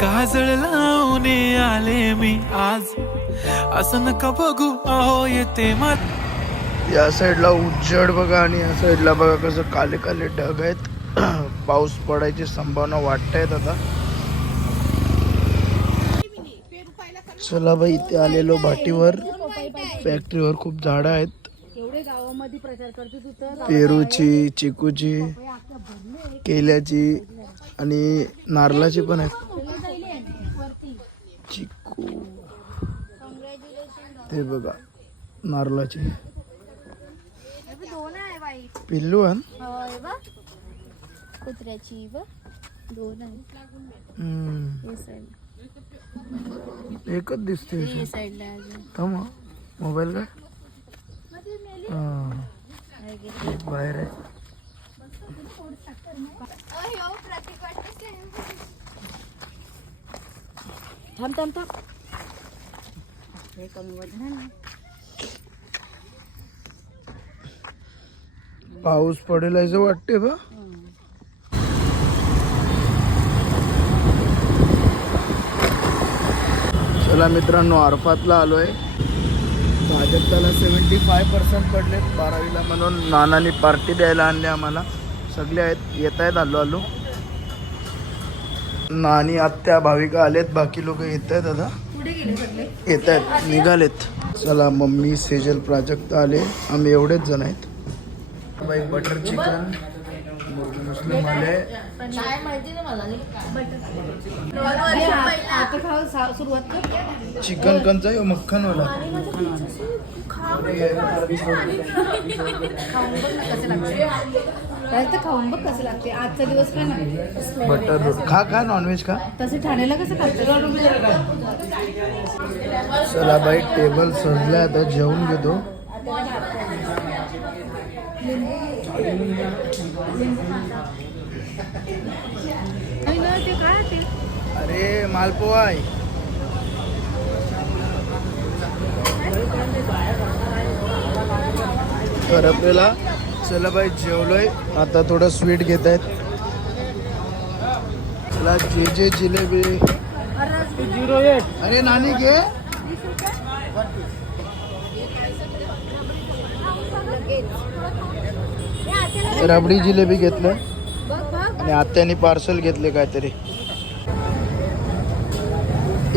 काजळ लावून आले मी आज. असं नका बघू अहो येते मत. या साईडला उज्जड बघा आणि या साईडला बघा कसं काले काले ढग आहेत. पाऊस पडायची संभावना वाटतायत आता. चला बाई इथे आलेलो भाटीवर. फॅक्टरीवर खूप झाडं आहेत. गावामध्ये प्रचार करतो तू तर. पेरूची चिकूची केल्याची आणि नारळाची पण आहेत. चिकू. ते बघा नारळाची. दोन आहे बाई पिल्लू कुत्र्याची दोन हे एकच दिसते. मोबाईल की? बाहेर आहे. थांब थांब थांब. हे कमी वजन पाऊस पडेल असं वाटते बा. चला मित्रांनो अर्फातला आलोय. भाजपला सेवन्टी फाय पर्सेंट पडले. बारावीला म्हणून नानानी पार्टी द्यायला आणले आम्हाला. सगळे आहेत येत आहेत आलो आलो. नानी आत्या भाविका आलेत. बाकी लोक येत आहेत आता येत आहेत निघालेत. चला मम्मी सेजल प्राजक्ता आले. आम्ही एवढेच जण आहेत. बटर चिकन मुस्लिम आले आता खाऊ सा- सुरुवात चिकन कंचा आहे मक्खन वाला. त्याला तर खाऊन बघ कसं लागते आजचा दिवस काय नाही बटर रोटी. खा खा नॉनव्हेज खा. तसे ठाण्याला कसं खातं चला बाई टेबल सजलाय आता जेवून घेतो. अरे मालपोहा आहे करपलेला चला बाई जेवलोय. आता थोडं स्वीट घेत आहेत. चला जे जे जिलेबी. अरे नानी घे. रबडी जिलेबी घेतलं. आणि आत्याने पार्सल घेतले काहीतरी.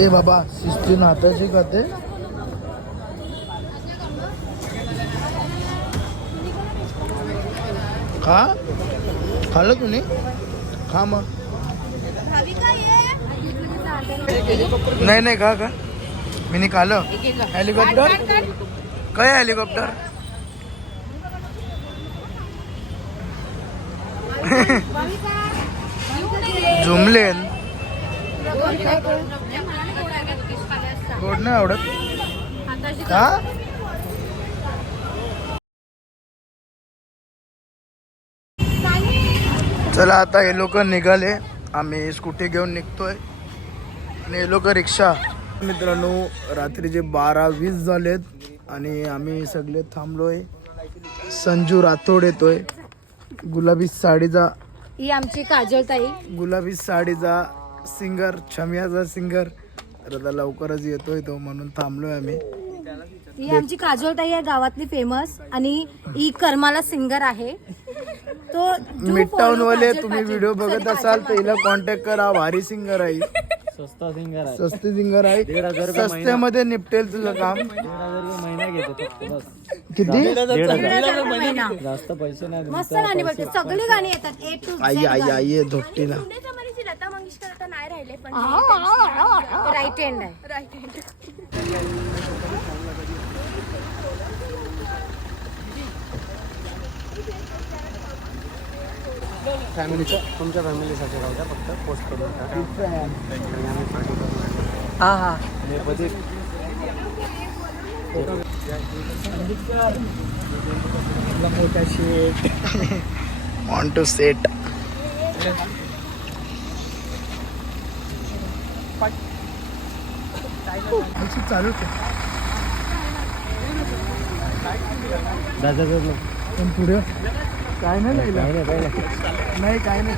ए बाबा शिस्तीन हाताची खाते. खा. खाल्लं तुम्ही? खा मग. नाही नाही खा का मी नाही खाल्लं हेलिकॉप्टर? काय हेलिकॉप्टर? झुमले गोड नाही आवडत. का? चला आता हे लोक निघाले. आम्ही स्कूटी घेऊन निघतोय. आणि हे लोक रिक्षा. मित्रांनो रात्रीचे बारा वीस झालेत आणि आम्ही सगळे थांबलोय. संजू राठोड येतोय. गुलाबी साडीचा ही आमची काजल ताई. गुलाबी साडीचा सिंगर छमियाचा सिंगर. तर आता लवकरच येतोय तो म्हणून थांबलोय आम्ही. ही आमची काजल ताई आहे गावातली फेमस आणि ही कर्माला सिंगर आहे. तो do मिडटाऊन follow वाले काजल तुम्ही पाटील. व्हिडिओ बघत Sorry, असाल काजल तर हिला कॉन्टॅक्ट करा भारी सिंगर आहे. स्वस्त सिंगर आहे. सस्ती सिंगर आहे. दीड हजार रुपये महिना. सस्त्यामध्ये निपटेल तुझं काम. दीड हजार रुपये महिना घेतो फक्त बस. किती? महिना. जास्त पैसे नाही मस्त गाणी बघते सगळी गाणी येतात. ए टू आई आई आई धोपटीला लता मंगेशकर आता नाही राहिले पण राईट हँड आहे. राईट फॅमिलीचं तुमच्या फॅमिलीसाठी राहू द्या फक्त पोस्ट करून टाका. हा हा. मोठा शेट ऑन टू सेट चालू दादा. पण पुढे काय नाही लागलं नाही काय नाही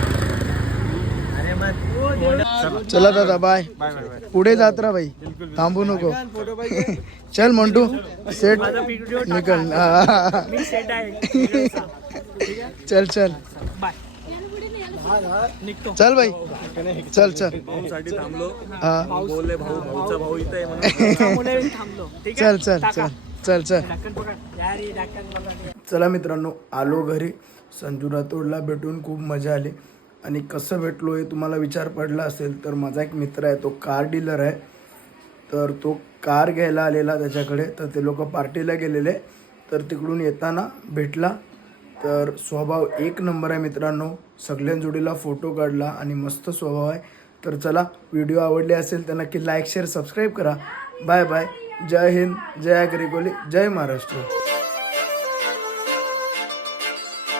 चला दादा बाय पुढे जात रा भाई. थांबू नको. चल मंटू सेट निकल. चल चल. चल भाई. चल चल. चल चल चल. चल चल. चला मित्रांनो आलो घरी. संजू रातोडला भेटून खूप मजा आली. आणि कसं भेटलो हे तुम्हाला विचार पडला असेल तर माझा एक मित्र आहे तो कार डीलर आहे. तर तो कार घ्यायला आलेला त्याच्याकडे तर ते लोक पार्टीला गेलेले. तर तिकडून येताना भेटला. तर स्वभाव एक नंबर आहे मित्रांनो. सगळ्यांजोडीला फोटो काढला आणि मस्त स्वभाव आहे. तर चला व्हिडिओ आवडले असेल तर नक्की लाईक शेअर सबस्क्राईब करा. Bye bye. जय हिंद जय अग्रिकोली जय महाराष्ट्र.